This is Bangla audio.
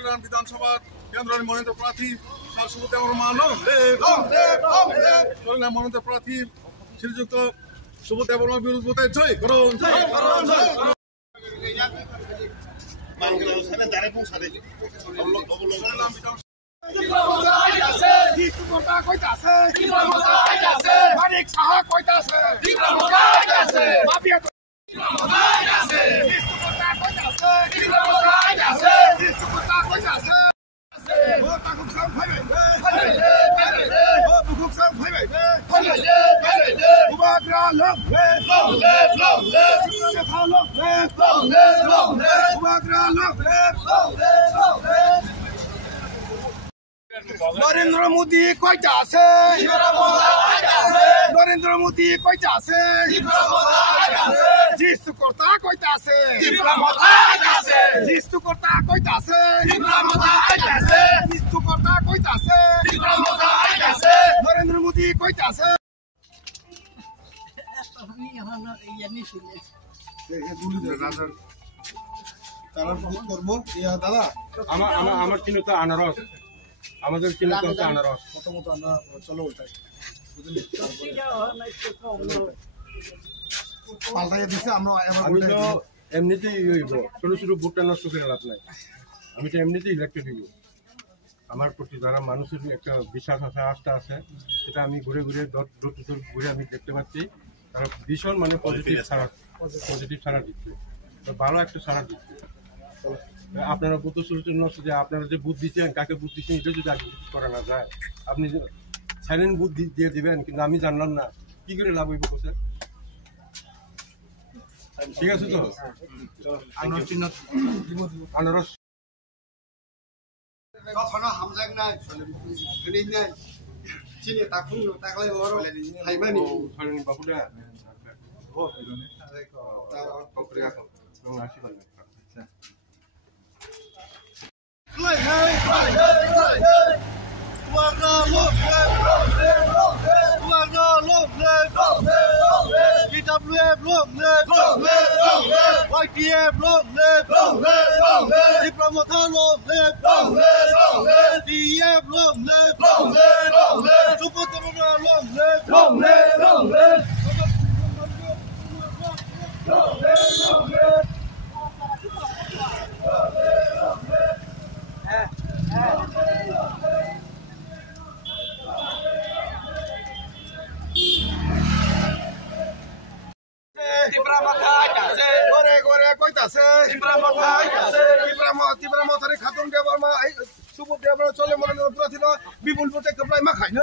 চট্টগ্রাম বিধানসভা কেন্দ্রের মনোনীত প্রার্থী স্যার সুব্রত দেববর্মা চট্টগ্রাম মনোনীত প্রার্থী শ্রীযুক্ত সুব্রত দেববর্মার বিরুদ্ধে জয় করুন। নরেন্দ্র মোদী কয়টা আছে? নরেন্দ্র মোদী কয়টা আছে? জিস্তু কর্তা কয়টা আছে? জিস্তু কর্তা কয়টা আছে? জিস্তু কর্তা কয়টা আছে? নরেন্দ্র মোদী কয়টা আছে? দাদা আমার চিহ্ন তো আনারস, আমাদের চিহ্ন তো আনারস। প্রথমত আমরা চলো ওটাই পাল্টাই দিচ্ছে। আমি তো এমনিতেই হইব, ছোট ছোট ভোটটা নষ্ট করে লাভ নাই। আমি তো এমনিতেই ইলেক্টেড হইব। আমার প্রতি যারা মানুষের একটা বিশ্বাস আছে, আস্থা আছে, সেটা আমি ঘুরে ঘুরে ঘুরে আমি দেখতে পাচ্ছি। তারা ভীষণ মানে পজিটিভ সাড়া দিচ্ছে, ভালো একটা সাড়া দিচ্ছে। আপনারা বুথ সচেতন আছে যে আপনারা যে বুথ দিচ্ছেন, কাকে বুথ দিচ্ছেন, এটা যদি আগে করা না যায়, আপনি সাইলেন্ট বুথ দিয়ে দিবেন, কিন্তু আমি জানলাম না, কি করে লাভ হইব? ঠিক আছে তো আনারস হামজাক নাই নাই চিনি তাকুন তাকলে বড় হাইমানি বাবুরা খাতুন দেববর্মা সুব্রত দেববর্মা চলে মনে বিপুল ভোটে কেবলাই মা খাই না।